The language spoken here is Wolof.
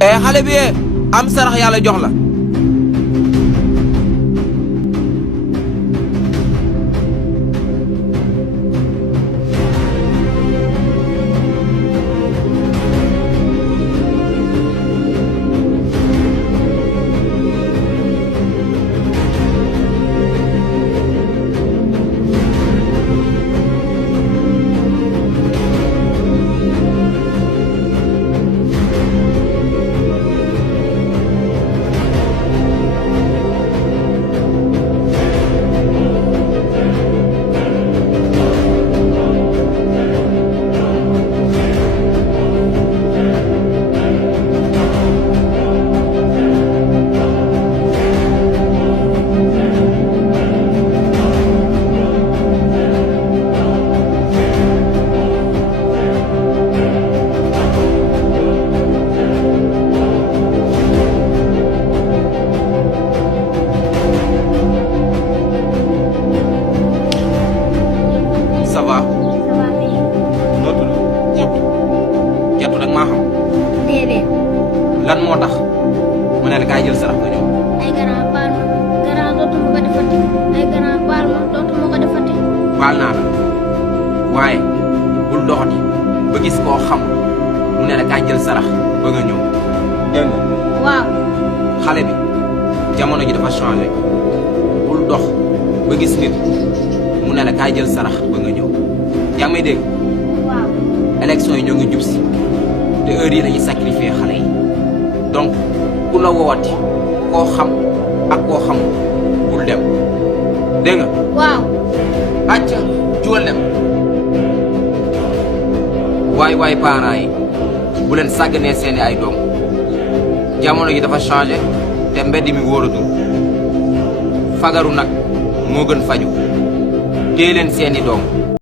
xale bi am sarax yàlla jox la. Ça va. Ça va bien. noo tudd. Jatu. Jatu nag maa xam. Déedéet. lan moo tax mu ne la kaay jël sarax nga ñëw. ay grand baal ma. grand dootuma ko defati. ay grand baal ma dootuma ko defati. baal naa la waaye bul doxati ba gis koo xam mu ne la kaay jël sarax ba nga ñëw. dégg nga waaw. xale bi jamono ji dafa changé bul dox ba gis nit mu ne la kaay jël sarax ba nga ñëw. yaa ngi may dégg. waaw. élection yi ñoo ngi jub si te heure yi lañuy sacrifier xale yi donc ku la woowati koo xam ak koo xamul bul dem dégg nga. waaw. acca jugal dem. waay parents yi bu leen sàgganee seeni ay doom jamono ji dafa changé te mbedd mi wóoratul fagaru nag moo gën faju téye leen seeni doom.